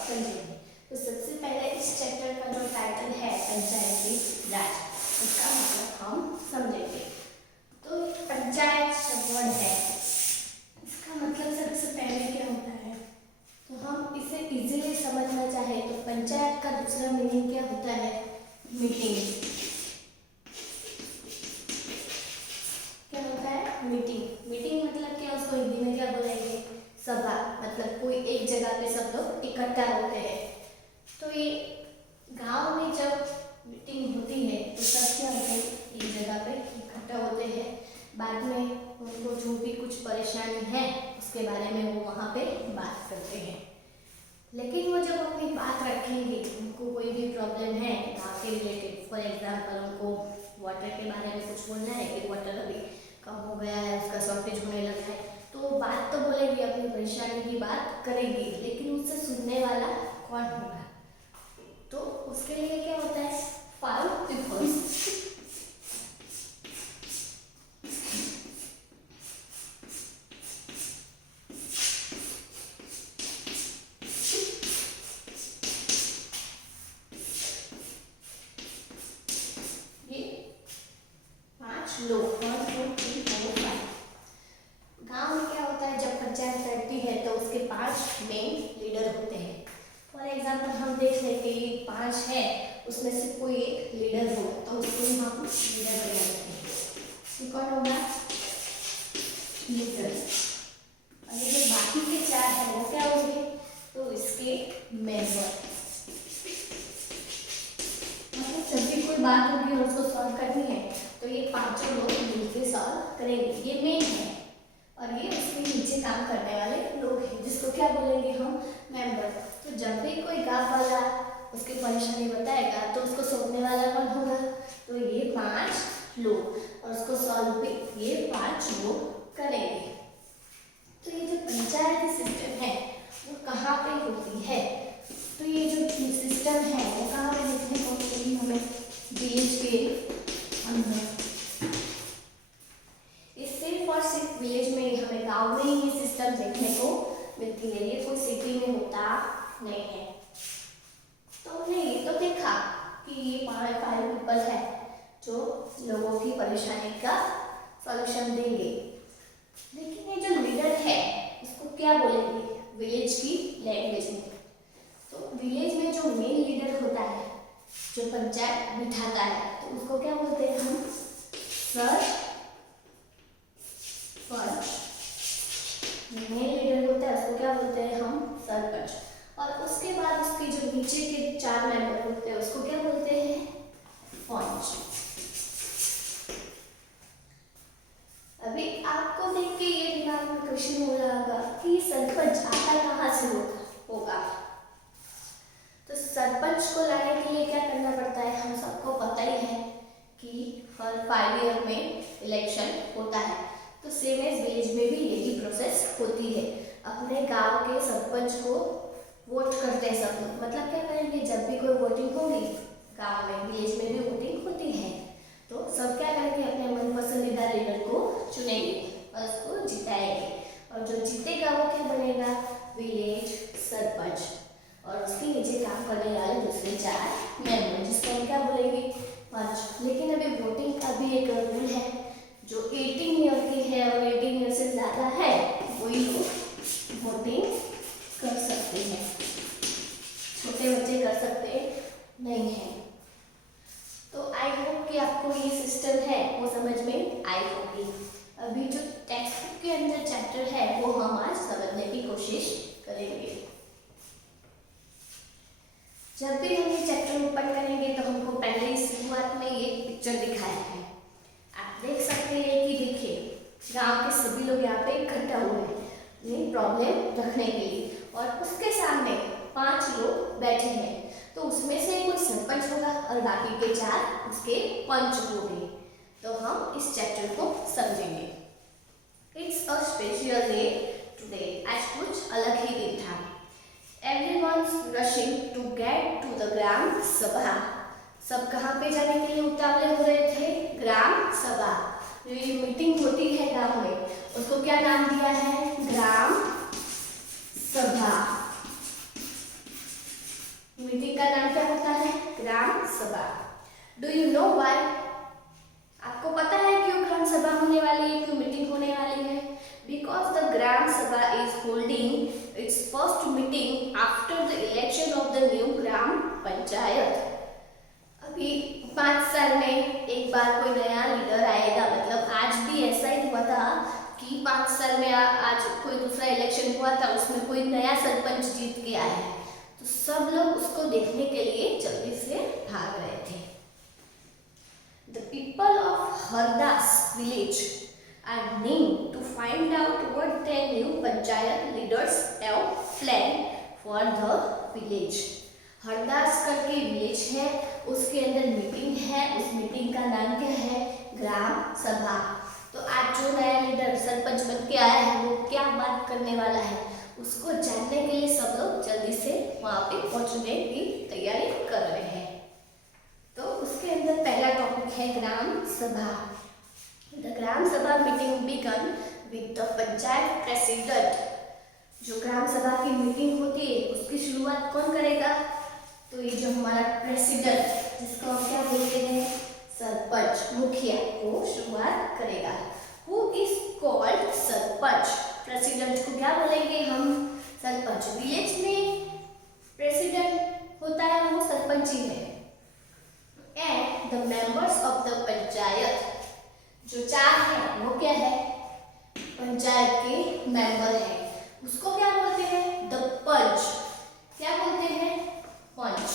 समझेंगे। तो सबसे पहले इस चैप्टर का जो टाइटल है पंचायती राज, इसका मतलब हम समझेंगे। तो पंचायत शब्द है, इसका मतलब सबसे पहले क्या होता है, तो हम इसे इजीली समझना चाहे तो पंचायत का दूसरा मीनिंग क्या होता है, मीटिंग। क्या होता है, मीटिंग। मीटिंग मतलब क्या, उसको हिंदी में क्या बोलेंगे, सभा। मतलब कोई एक जगह पे सब लोग इकट्ठा होते हैं। तो ये गांव में जब मीटिंग होती है तो सब क्या होते हैं, एक जगह पे इकट्ठा होते हैं। बाद में उनको जो भी कुछ परेशानी है उसके बारे में वो वहाँ पे बात करते हैं। लेकिन वो जब अपनी बात रखेंगे, उनको कोई भी प्रॉब्लम है गाँव के रिलेटेड, फॉर एग्जाम्पल उनको वाटर के बारे में कुछ बोलना है कि वाटर अभी कम हो गया है, उसका शॉर्टेज होने लगा है, तो बात तो बोलेगी, अपनी परेशानी की बात करेगी, लेकिन उससे सुनने वाला कौन होगा, तो उसके लिए क्या होता है, 5 पीपल्स। ये 5 लोग, 1 2 3 4 5। गांव में क्या होता है, जब पंचायत बैठती है तो उसके 5 मेन लीडर होते हैं। फॉर एग्जाम्पल हम देख लें कि 5 है, उसमें से कोई एक लीडर हो तो उसको हम लीडर बना देते हैं। ये कौन होगा, लीडर। और ये जो बाकी के 4 है वो क्या होंगे, तो इसके मेंबर। मतलब जब भी कोई बात होगी और उसको सॉल्व करनी है तो ये 5 लोग मिलकर सॉल्व करेंगे, ये मेन है। और ये उसके नीचे काम करने वाले लोग हैं, जिसको क्या बोलेंगे हम, मेंबर। तो जब भी कोई गाँव वाला उसकी परेशानी बताएगा तो उसको सुनने वाला कौन होगा, तो ये 5 लोग, और उसको सॉल्व भी ये 5 लोग करेंगे। तो ये जो पंचायती सिस्टम है वो कहाँ पे होती है, तो ये जो सिस्टम है वो कहाँ पे देखने को मिलेगी हमें, विलेज के अंदर। सिर्फ और सिर्फ विलेज में ही, हमें गांव में ही ये सिस्टम देखने को मिलती है, ये कोई सिटी में होता नहीं है। तो हमने ये तो देखा कि ये 5 पीपल है जो लोगों की परेशानी का सॉल्यूशन देंगे, लेकिन ये जो लीडर है उसको क्या बोलेंगे, विलेज की लैंग्वेज में। तो विलेज में जो मेन लीडर होता है, जो पंचायत बिठाता है, तो उसको क्या बोलते हैं हम, सरपंच। मेन लीडर होता है उसको क्या बोलते हैं हम, सरपंच। और उसके बाद उसके जो नीचे के 4 मेंबर होते हैं उसको क्या बोलते हैं, पंच। अभी आपको देख के ये दिमाग में क्वेश्चन हो रहा होगा कि सरपंच आता कहाँ से होगा। तो सरपंच को लाने के लिए क्या करना पड़ता है, हम सबको पता ही है कि हर 5 ईयर में इलेक्शन होता है। तो सेम एज विलेज में भी यही प्रोसेस होती है, अपने गांव के सरपंच को वोट करते हैं सब लोग। मतलब क्या करेंगे, जब भी कोई वोटिंग होगी गांव में, विलेज में भी वोटिंग होती है, तो सब क्या करेंगे, अपने मन पसंदीदा लीडर को चुनेंगे और उसको जिताएंगे। और जो जीतेगा वो क्या बनेगा, विलेज सरपंच। और उसके नीचे काम करने वाले दूसरे 4 मेंबर, जिसको हम क्या बोलेंगे, पंच। लेकिन अभी वोटिंग का भी एक रूल है, जो 18 ईयर के है और 18 ईयर से ज़्यादा है वही लोग वोटिंग कर सकते हैं, छोटे बच्चे कर सकते नहीं हैं। तो आई होप कि आपको ये सिस्टम है वो समझ में आई होगी। अभी जो टेक्स्ट बुक के अंदर चैप्टर है वो हम आज समझने की कोशिश करेंगे। जब भी हम ये चैप्टर ओपन करेंगे तो हमको पहले ही शुरुआत में ये पिक्चर दिखाया है, आप देख सकते हैं कि देखिए गांव के सभी लोग यहाँ पे इकट्ठा हुए हैं अपनी प्रॉब्लम रखने के लिए, और उसके सामने 5 लोग बैठे हैं। तो उसमें से कोई सरपंच होगा और बाकी के 4 उसके पंच होंगे। तो हम इस चैप्टर को समझेंगे। It's a special day today, आज कुछ अलग ही दिन था। Everyone's rushing to get to the ग्राम सभा। सब कहाँ पे जाने के लिए उतावले हो रहे थे, ग्राम सभा। ये मीटिंग होती है गांव में, उसको क्या नाम दिया है, gram sabha. First meeting after the election of the new gram panchayat. अभी 5 साल में एक बार कोई नया लीडर आएगा, मतलब आज भी ऐसा ही हुआ था कि 5 साल में आज कोई दूसरा इलेक्शन हुआ था, उसमें कोई नया सरपंच जीत के आया है, तो सब लोग उसको देखने के लिए जल्दी से भाग रहे थे। The people of Hardas village are named to find out what their new panchayat leaders have planned for the village. Hardas करके विलेज है, उसके अंदर मीटिंग है, उस मीटिंग का नाम क्या है? ग्राम सभा। तो आज जो नया लीडर सरपंच बन के आया है वो क्या बात करने वाला है, उसको जानने के लिए सब लोग जल्दी से वहाँ पे पहुँचने की तैयारी कर रहे हैं। तो उसके अंदर पहला टॉपिक है ग्राम सभा। The Gram Sabha meeting began with the panchayat president. जो ग्राम सभा की मीटिंग होती है उसकी शुरुआत कौन करेगा? तो ये जो हमारा प्रेसिडेंट, जिसको हम क्या बोलते हैं? सरपंच, मुखिया, वो शुरुआत करेगा। Who is called sarpanch. President को क्या बोलेंगे हम? सरपंच। विलेज में प्रेसिडेंट होता है वो सरपंच ही है। And the members of the panchayat, जो 4 है वो क्या है? पंचायत के मेंबर है, उसको क्या बोलते हैं? द पंच। क्या बोलते हैं? पंच।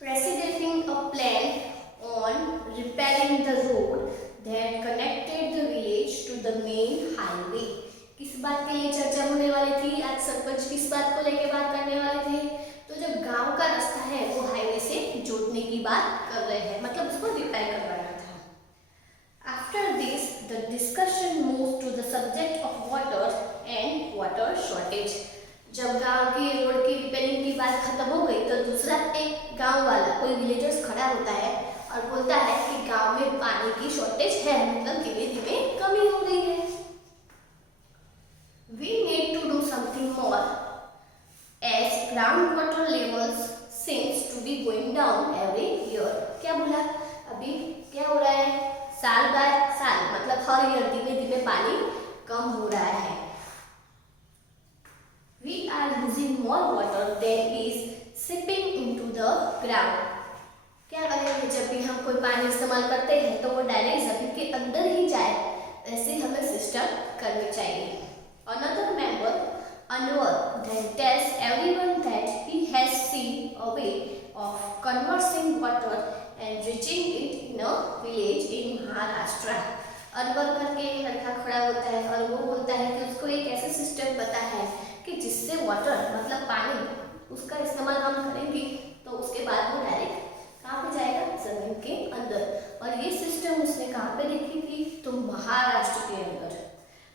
Presiding a plan on repairing the road that connected the village to the main highway। किस बात के लिए चर्चा होने वाली थी? आज सरपंच किस बात को लेकर बात करने वाले थे? तो जो गांव का रास्ता है वो हाईवे से जोड़ने की बात कर रहे हैं, मतलब उसको रिपेयर करवाना था। After this, the discussion moved to the subject of water and water shortage। जब गांव की रोड की रिपेयरिंग की बात खत्म हो गई तो दूसरा एक गांव वाला कोई विलेजर्स खड़ा होता है और बोलता है कि गांव में पानी की शॉर्टेज है, मतलब धीरे धीरे कमी हो रही है। We need to do something more as groundwater levels seems to be going down every year। क्या बोला? अभी क्या हो रहा है? साल बाय साल, मतलब हर ईयर धीमे धीमे पानी कम हो रहा है। We are using more water than is seeping into the ground। क्या करेंगे? जब भी हम कोई पानी इस्तेमाल करते हैं तो वो डायरेक्ट जमीन के अंदर ही जाए, ऐसे हमें सिस्टम करनी चाहिए। Another member, Anwar, then tells everyone that he has seen a way of conversing water and reaching it in a village in Maharashtra। Anwar करके एक लड़का खड़ा होता है और वो बोलता है कि उसको एक ऐसा सिस्टम पता है कि जिससे वाटर, मतलब पानी, उसका इस्तेमाल हम करेंगे तो उसके बाद वो डायरेक्ट कहाँ पे जाएगा? जमीन के अंदर। और ये सिस्टम उसने कहाँ पे देखी थी? तो महाराष्ट्र के अंदर।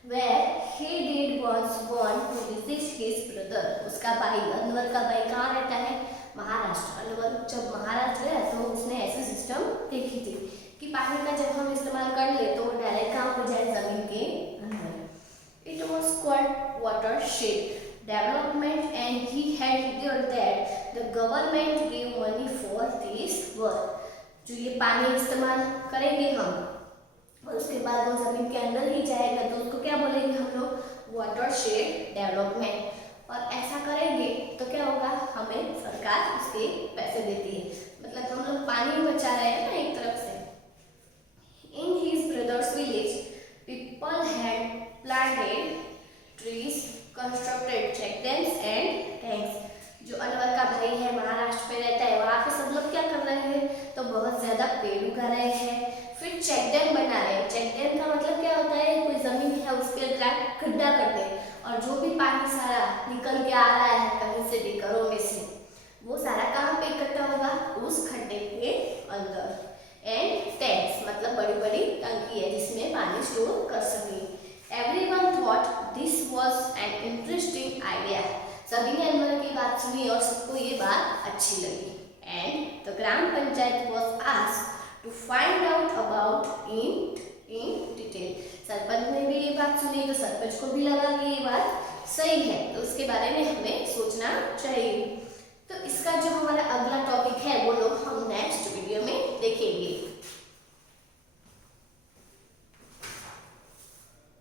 Where he did once want to visit his brother। उसका भाई, अनवर का भाई कहाँ रहता है? महाराष्ट्र। अनवर जब महाराष्ट्र गया तो उसने ऐसे सिस्टम देखी थी कि पानी का जब हम इस्तेमाल कर ले तो वो डायरेक्ट कहाँ हो जाए? जमीन के अंदर। It was called watershed development and he had heard that the government gave money for this work। जो ये पानी इस्तेमाल करेंगे हम और उसके बाद वो जमीन के अंदर ही जाएगा तो उसको क्या बोलेंगे हम लोग? Watershed development. और ऐसा करेंगे तो क्या होगा? हमें सरकार उसके पैसे देती है, मतलब हम लोग पानी बचा रहे हैं ना एक तरफ से। In his brother's village, people had planted trees, constructed check dams and tanks। जो अनवर का भाई है, महाराष्ट्र में रहता है, वहाँ पे सब लोग क्या कर रहे हैं? तो बहुत ज़्यादा पेड़ उगा रहे हैं, फिर चेक डैम बना रहे हैं। चेक डैम का मतलब क्या होता है? कोई ज़मीन है उसके गड्ढा कर दे और जो भी पानी सारा निकल के आ रहा है कहीं से भी, घरों में से, वो सारा कहाँ पे इकट्ठा होगा? उस खड्डे के अंदर। एंड टैंक्स, मतलब बड़ी बड़ी टंकी है जिसमें पानी स्टोर कर सके। Everyone thought this was an interesting idea। सभी ने अनवर की बात सुनी और सबको ये बात अच्छी लगी। And the gram panchayat was asked to find out about it in detail। Sarpanch ने भी ये बात सुनी तो सरपंच को भी लगा कि ये बात सही है, तो उसके बारे में हमें सोचना चाहिए। तो इसका जो हमारा अगला टॉपिक